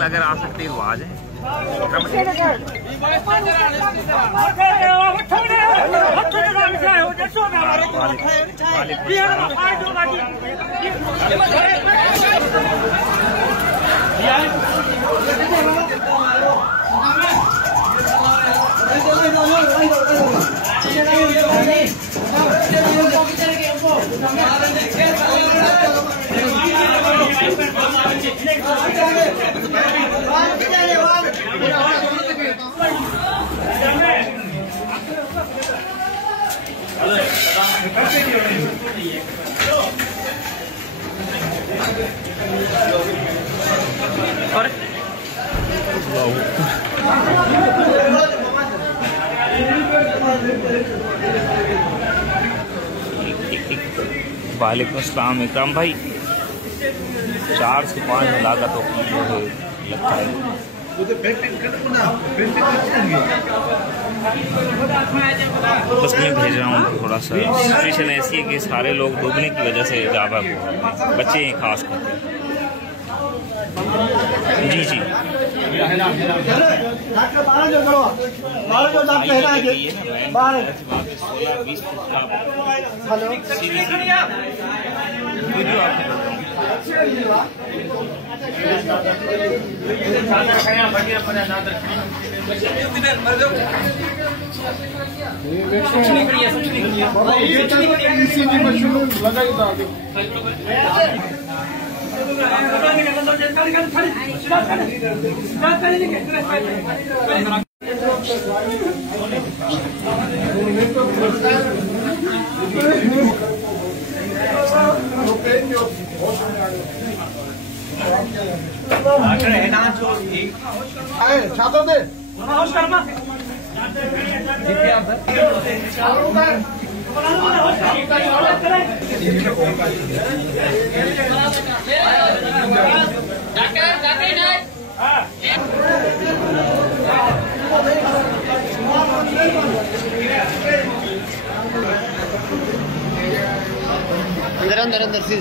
बिल्कुल अगर आ सकते हो आ जाए। वालेकुम अस्सलाम इकराम भाई, 4 से 5 में लागत तो लगता है। बस मैं भेज रहा हूँ थोड़ा सा। सिचुएशन ऐसी है कि सारे लोग डूबने की वजह से ज़्यादा वो बच्चे हैं खास करके। जी जी अंदर से